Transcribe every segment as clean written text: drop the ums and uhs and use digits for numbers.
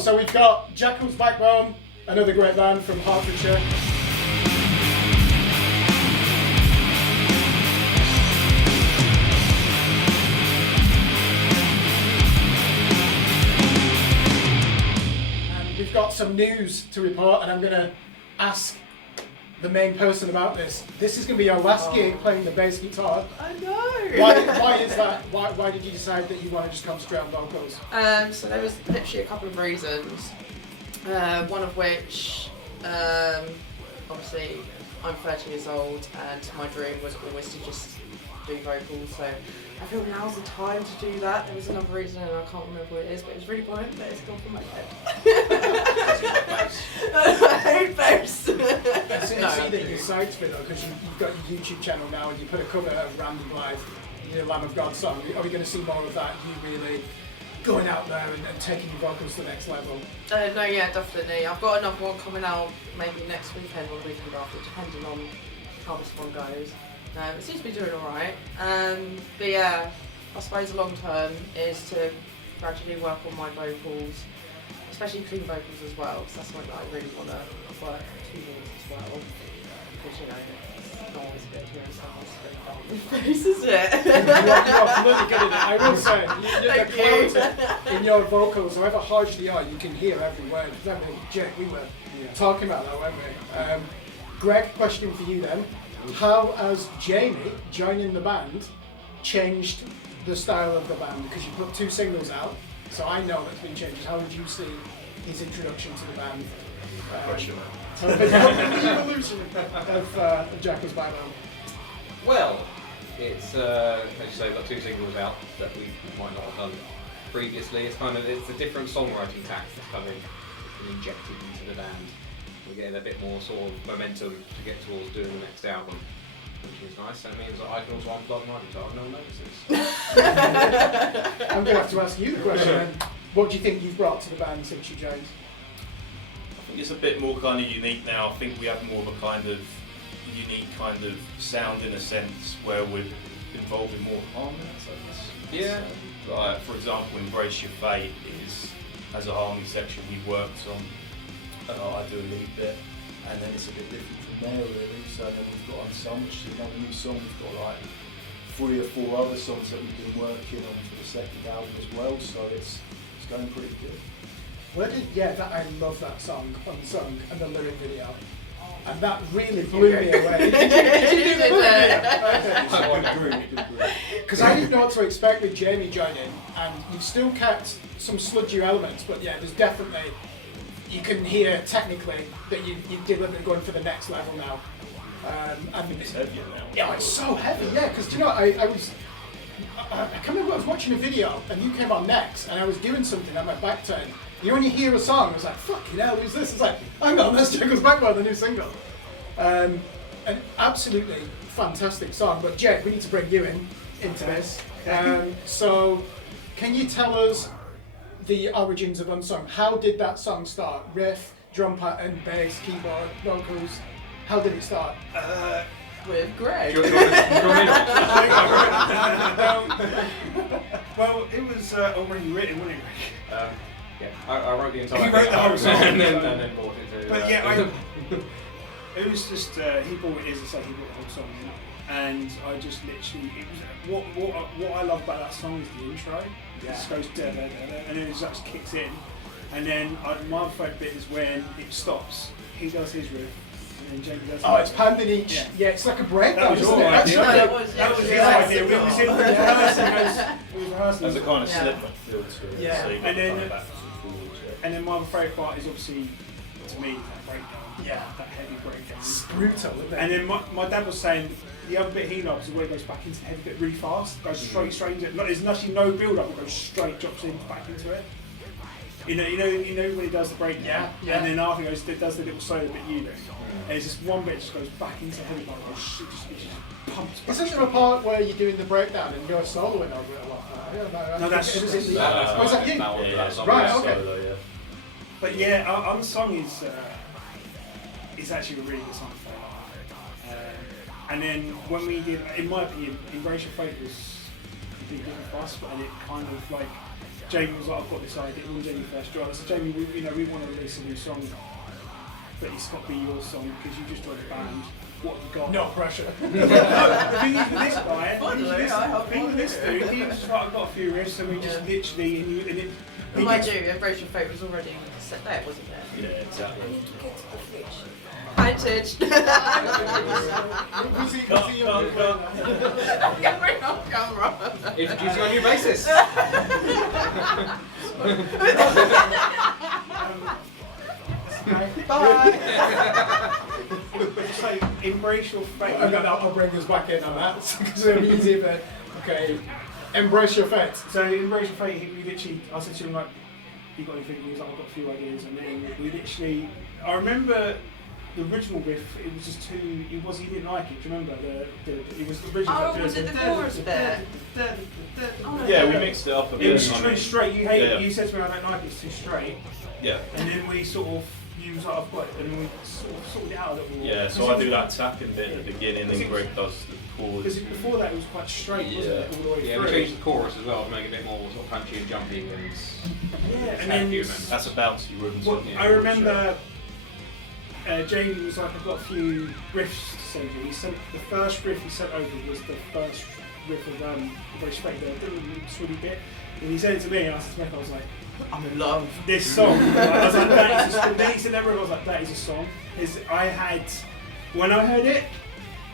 So we've got Jackal'S Backbone, another great band from Hertfordshire. And we've got some news to report, and I'm going to ask the main person about this. This is going to be your last gig playing the bass guitar. I know. Why is that? Why did you decide that you want to just concentrate on vocals? So there was literally a couple of reasons. One of which, obviously, I'm 30 years old and my dream was always to just do vocals. So I feel now's the time to do that. There was another reason and I can't remember what it is, but it's really boring that it's gone from my head. I hate bass. It's either you're psyched for it though, because you've got your YouTube channel now and you put a cover of Randy Blythe, your Lamb of God song. Are we going to see more of that? You really going out there and taking your vocals to the next level? No, yeah, definitely. I've got another one coming out maybe next weekend or the weekend after, depending on how this one goes. It seems to be doing alright. But yeah, I suppose the long term is to gradually work on my vocals, especially clean vocals as well, because that's something that I really want to work towards as well. Because, you know, it's not always good to hear someone's face, is it? You're absolutely good at it. I will say, the clarity in your vocals, however harsh they are, you can hear every word. Jake, we were talking about that, weren't we? Greg, question for you then. How has Jamie joining the band changed the style of the band? Because you put 2 singles out, so I know that's been changed. How would you see his introduction to the band? The evolution of Jackal'S Backbone. Well, it's as you say, we've got 2 singles out that we might not have done previously. It's a different songwriting tack that's come in and injected into the band. We're getting a bit more sort of momentum to get towards doing the next album, which is nice. That means that I can also unplug my guitar and no one notices. I'm going to have to ask you the question then. What do you think you've brought to the band since you joined? I think it's a bit more kind of unique now. I think we have more of a kind of unique kind of sound in a sense where we're involved in more harmonies, I guess. Yeah. Like, for example, Embrace Your Fate is, as a harmony section we worked on. I do a lead bit, and then it's a bit different from there really. So then we've got Unsung, which is another new song. We've got like 3 or 4 other songs that we've been working on for the second album as well. So it's going pretty good. I love that song, Unsung, and the lyric video. And that really blew me away. Because I didn't know what to expect with Jamie joining, and you've still kept some sludgy elements, but yeah, there's definitely, you can hear technically that you're deliberately going for the next level now. And It's heavier now. yeah, it's so heavy, yeah, because do you know, I can't remember, I was watching a video and you came on next and I was doing something at my back turn. You when you hear a song, I was like, fucking hell, who's this? It's like, hang on, that's Jackal'S Backbone, the new single. An absolutely fantastic song, but Jake, we need to bring you into this. So, can you tell us the origins of Unsung? How did that song start? Riff, drum pattern, bass, keyboard, vocals. How did it start? With Greg. Well, it was already written, wasn't it, Rick? Yeah, I wrote the entire He wrote the whole song. and then brought it to... But yeah, it was just, he brought it, as I say, he brought the whole song in. And I just literally, it was, what I love about that song is the intro. It just goes da da da da, and then it just kicks in. And then my favourite bit is when it stops. He does his riff, and then Jamie does. Oh, it's pounding each. Yeah, it's like a breakdown, That was isn't it? all right. Actually, That was his idea. We was rehearsing. There's a kind of Slipknot feel to it. Yeah. So you've got And then- kind of backwards and forwards, yeah. And then my favourite part is obviously, to me, that breakdown. Yeah. That heavy breakdown. It's brutal, isn't it? And then my dad was saying the other bit he loves is where it goes back into the heavy bit really fast, goes straight into it. There's actually no build up, it goes straight, drops in back into it. You know when he does the breakdown, Yeah. and then after he does the little solo bit you do. And it's just one bit just goes back into the heavy part, it just pumps back. Isn't there a part where you're doing the breakdown and you're soloing over it a lot? I don't know. No, that's- it was in the. That Was that you? That song Right, is okay. solo, yeah. But yeah, Unsung is actually a really good song for that. And then when we did, in my opinion, Embrace Your Fate was a big different for us, and it kind of like Jamie was like, I've got this idea. When Jamie first joined, I said, Jamie, we want to release a new song, but it's got to be your song because you just joined the band. What have you got? No pressure. The thing is with this guy, Finally, the thing with this dude, he was just like, I've got a few riffs, and we just literally, and it. Mind you, Embrace Your Fate was already set there, wasn't it? Yeah, exactly. Painted. Was he Camera on camera. Introduce your new bassist. Bye. So embrace your fate. I'll bring us back in on that because it'll be easier. But okay, embrace your fate. So embrace your fate. We literally, I said to him like, "You got anything?" He was like, "I've got a few ideas." And then we literally, I remember the original riff. It was just too. He didn't like it. Do you remember it was the original. Oh, was it the chorus bit? Yeah, we mixed it up a bit. It was too straight. You hate. Yeah. You said to me, "I don't like it. It's too straight." Yeah. And then we sort of. You was like, I've got it, and we sort of sorted it out a little more. Yeah, so I do that tapping bit at the beginning, and Greg does the chords. Because before that it was quite straight, wasn't it, all the way Yeah, through? we changed the chorus as well to make it a bit more sort of punchy and jumpy and Yeah, and have then human. That's a bouncy rhythm. well, yeah, I remember Jamie was like, I've got a few riffs to send you. He sent the first riff he sent over was the first riff of very straight, the swirly bit. And he sent it to me, and I said to Mike, I was like, I'm in love. this song. I was like, that is a song. Then he said everyone, I was like, that is a song. When I heard it,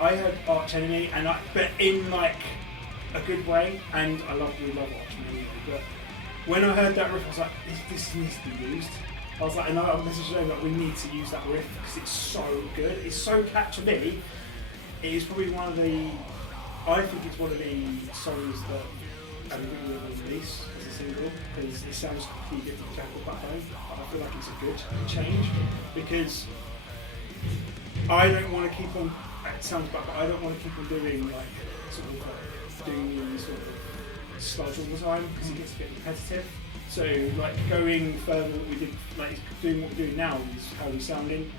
I heard Arch Enemy, but in like a good way, and we love Arch Enemy, but when I heard that riff, I was like, this needs to be used. I was like, and I messaged him that we need to use that riff because it's so good. It's so catchy. Me, it is probably I think it's one of the songs that I really will release as a single because it sounds completely different to Jackal back home. I feel like it's a good change because I don't want to keep on. It sounds bad, but I don't want to keep on doing like doing the sort of sludge all the time because it gets a bit repetitive. So like going further, what we did, like doing what we're doing now is how we're sounding.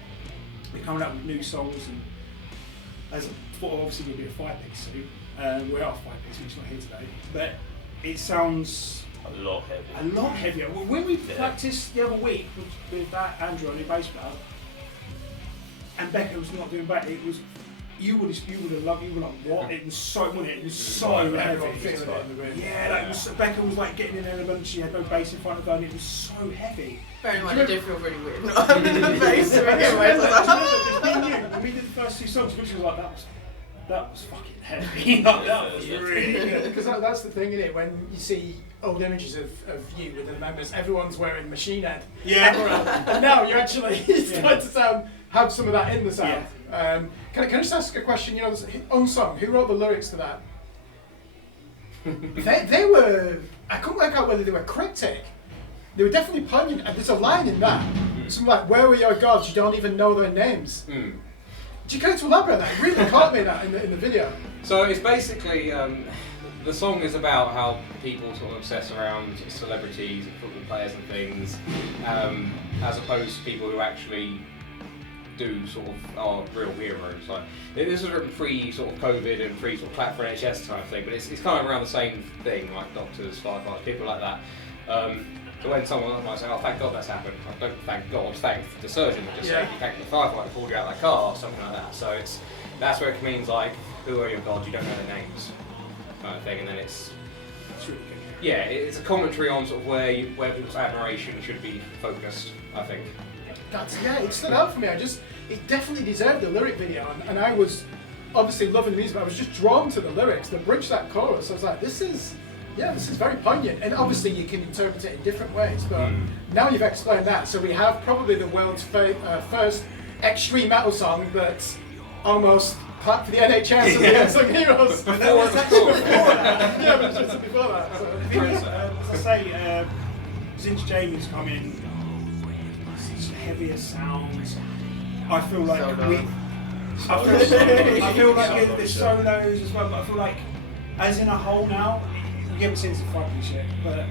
We're coming out with new songs, and as obviously we'll be a 5-piece soon. We are 5-piece, which is not here today, but it sounds A lot heavier. a lot heavier. When we practiced the other week with that Andrew, the bass player, and Becca was not doing bass, it was. You would have loved. You were like, what? It was so. Wasn't it? It was so heavy. Yeah, that was. Becca was like getting in there, and she had no bass in front of her, and it was so heavy. Very much, I did feel really weird not having the bass to begin with. When we did the first 2 songs, which was like that was fucking heavy. That was really good. Because that's the thing, isn't it? When you see old images of you with the members, everyone's wearing Machine Head. Yeah. And now you actually start to have some of that in the sound. Yeah. Can I just ask a question? You know, Unsung, who wrote the lyrics to that? they were. I couldn't work out whether they were cryptic. They were definitely poignant. And there's a line in that. Something like, "Where were your gods? You don't even know their names." Mm. Do you care to elaborate on that? It really caught me that in the video. So it's basically, the song is about how people sort of obsess around celebrities and football players and things, as opposed to people who actually do sort of are real heroes. Like this was written pre sort of COVID and pre sort of clap for NHS type thing, but it's kind of around the same thing, like doctors, firefighters, people like that. So when someone might say, "Oh, thank God that's happened," I don't thank God, thank the surgeon that just said, "You thank the firefighter who pulled you out of that car," or something like that. So that's where it means like, "Who are your gods? You don't know their names," kind of thing, and then it's really good. yeah, it's a commentary on sort of where people's admiration should be focused, I think. It stood out for me. It definitely deserved a lyric video, and I was obviously loving the music, but I was just drawn to the lyrics, the bridge, that chorus. I was like, this is very poignant, and obviously you can interpret it in different ways, but now you've explained that, so we have probably the world's first extreme metal song that's almost clapped for the NHS and the Unsung Heroes. Before it was cool. Yeah, but just before that. So. The thing is, as I say, since Jamie's come in, it's heavier sounds. I feel like I feel like there's solos as well, but I feel like, as in a whole now, you haven't seen the funky shit, but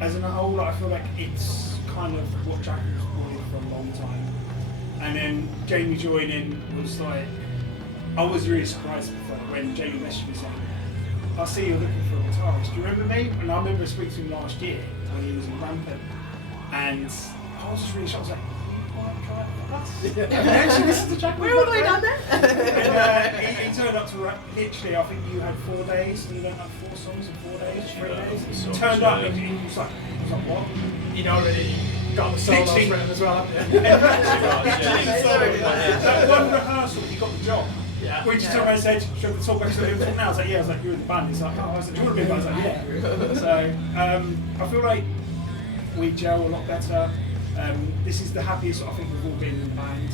as in a whole, like, I feel like it's kind of what Jackal'S wanted for a long time. And then Jamie joining was like, I was really surprised when Jamie messaged me saying, "I see you're looking for a guitarist. Do you remember me?" And I remember speaking to him last year, and he was in Rampant, and I was just really shocked. I was like, you want to try it with us? Yeah. Actually, this is the Jackal'S. We're all the way down there. And he turned up to literally, I think you had 4 days, and you learned like 4 songs in 4 days, 3 days. songs, Turned up yeah. and he was like, what? You'd already got the solos Literally- written as well, haven't you? That one rehearsal, he got the job. Yeah. When you turned around and said, should we talk back to the now? I was like, yeah. I was like, you're in the band. He's like, oh, I was like, do you want to be in the band? I was like, yeah. So I feel like we gel a lot better. This is the happiest I think we've all been in the band.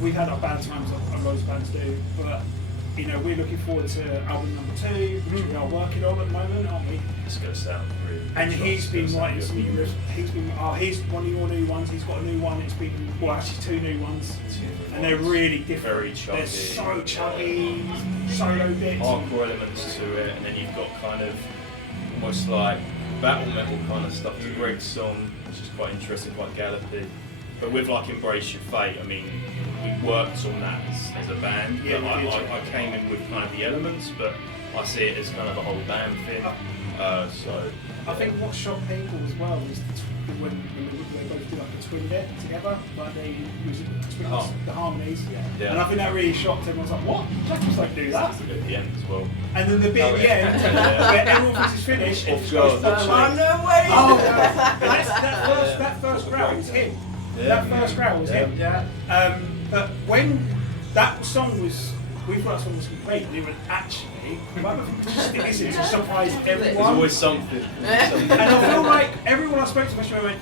We've had our bad times, like most bands do, but you know, we're looking forward to album number 2, which we are working on at the moment, aren't we? It's going to sound really And good. he's It's been gonna writing sound some good. new riffs. He's one of your new ones. He's got a new one. It's been, well, actually 2 new ones. And they're really different. Very chunky. They're so chunky, solo bits. Hardcore elements to it, and then you've got kind of almost like battle metal kind of stuff to Greg's song, which is quite interesting, quite gallopy. But with like Embrace Your Fate, I mean, we worked on that as a band. Yeah, but we did. I came in with kind of the elements, but I see it as kind of a whole band thing. So I think what shocked people as well was when they both do like a twin bit together, like they use the harmonies. Yeah. And I think that really shocked everyone. I was like, what? Jackal'S don't do that. at the end as well. And then the bit at the end, where everyone thinks it's finished, and Off just goes guard. pop I'm song. no way. Oh, that first growl was him. That first growl was him. Yeah. But when that song was, we thought that song was complete, we went, actually, why don't we just stick this in to surprise There's everyone? always something. And I feel like everyone I spoke to went,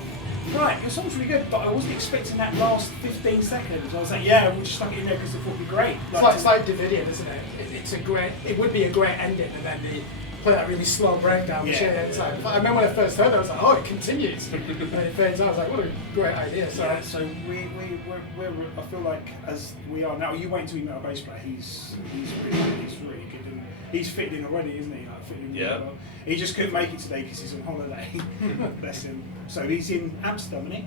right, your song's really good, but I wasn't expecting that last 15 seconds. I was like, yeah, we'll just stuck it in there because it would be great. It's like Davidian, isn't it? It's a great. It would be a great ending, and then they play that really slow breakdown. Yeah. It's like, I remember when I first heard that, I was like, oh, it continues, and it fades out. I was like, what a great idea. So yeah, so we're, I feel like as we are now, you wait until you meet our bass player, he's really good, and he's fitting in already, isn't he? Like, fitting in really Yeah. well. He just couldn't make it today because he's on holiday. Bless him. So he's in Amsterdam, isn't he?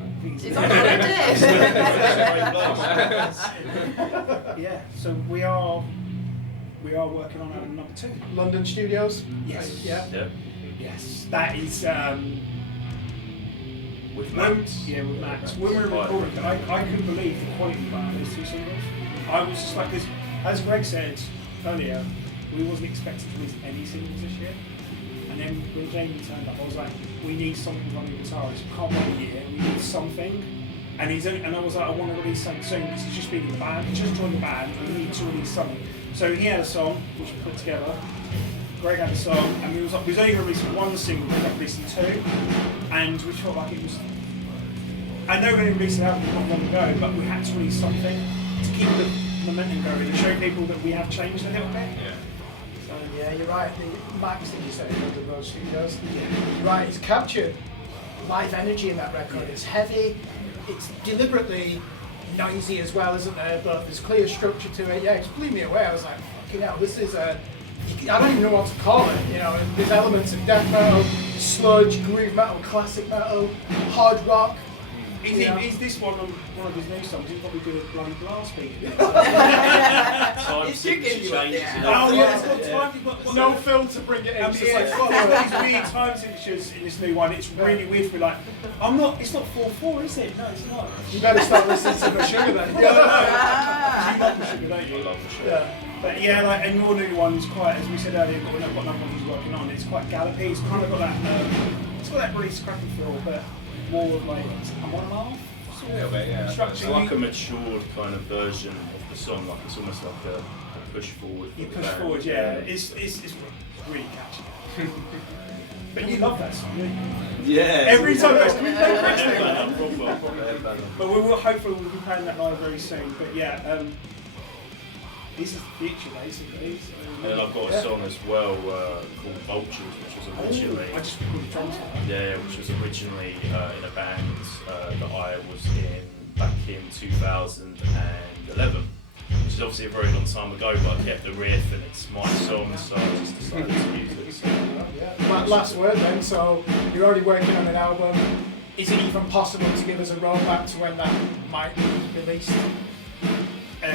I think he's It's in- on Yeah, so we are working on album number 2. London studios. Yes. Yeah. Yeah. Yes, that is. With When, Max. yeah, with Max. When we were recording, I couldn't believe the quality of those 2 singles. I was just like, 'cause as Greg said earlier, we wasn't expecting to release any singles this year. And then when Jamie turned up, I was like, we need something from the guitarist. We can't wait a year. We need something. And I was like, I want to release something soon because he's just been in the band. He's just joined the band, and we need to release something. So he had a song which we put together. Greg had a song, and we was only going to release 1 single. We ended up releasing 2, and we felt like it was. I know we only released an album not long ago, but we had to release something to keep the momentum going and show people that we have changed a little bit. Yeah. So yeah, you're right. The Max, did you say, London Road Studios? You're right. He's captured live energy in that record. It's heavy. It's deliberately noisy as well, isn't there? But there's clear structure to it. Yeah, it just blew me away. I was like, fucking hell, this is a. I don't even know what to call it. You know, there's elements of death metal, sludge, groove metal, classic metal, hard rock. Is this one of his new songs? He's probably good at blind glass speaking. Time It's signature chicken you changes. up in there. our Oh, voice. yeah, it's got time. You've got No film to bring it in. And It's just like, he's follow got it. these weird time signatures in this new one. It's really weird to be like, it's not 4/4, is it? No, it's not. You better start listening to the sugar then. You love the sugar, don't you? I love the show. Yeah. But yeah, like, and your new one's quite, as we said earlier, got another one he's working on. It's quite gallopy. It's kind of got that, it's got that really scrappy feel, but more of like a 1.5. A little bit, yeah. It's like a matured kind of version of the song, like it's almost like a push forward. for You the push band. forward, yeah. It's really catchy. But you love that song, don't you? Yeah. Every time we play Proper headbanger. But we will hopefully we'll be playing that live very soon. But yeah, this is the future basically. So, And then I've got a song as well called Vultures, which was originally I just recorded drums for that. yeah, which was originally in a band that I was in back in 2011. Which is obviously a very long time ago, but I kept the riff and it's my song, so I just decided to use it. So. Last word then, so you're already working on an album. Is it even possible to give us a roadmap to when that might be released?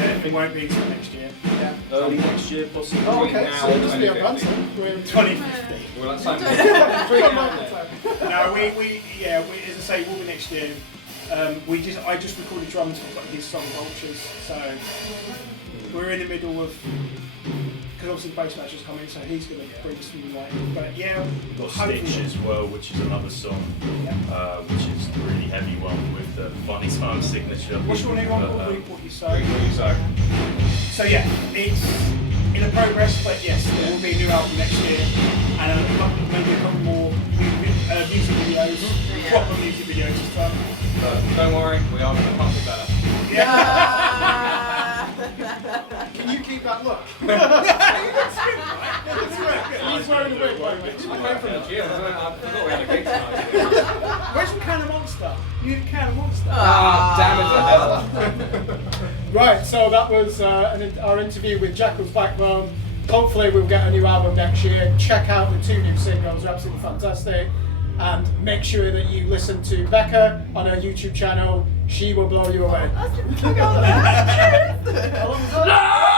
it won't be until next year. Yeah. Early next year, possibly. Oh, okay. now So it'll just be a 2050. ransom. We're 2050. Well, that's something. Between Come now on, and then. time. No, we as I say, will be next year. I just recorded drums for like his song Vultures, so we're in the middle of, because obviously the bass match is coming, so he's going to bring some like, but yeah, We've got hopefully- Stitch as well, which is another song, which is a really heavy one with the Funny Time signature. What's your name on But, what you say? So, So yeah, it's in a progress, but yes, there will be a new album next year, and maybe a couple more music videos, proper music videos this time. but don't worry, we are going to pump it better. Can you keep that look? He's wearing a wig, by the way. I came from the gym. I forgot we had a gig tonight. Where's your can of Monster? You need a can of Monster. Ah, damn it. Right, so that was our interview with Jackal'S Backbone. Hopefully we'll get a new album next year. Check out the 2 new singles, they're absolutely fantastic. And make sure that you listen to Becca on her YouTube channel. She will blow you away. Look at all that. How long was that?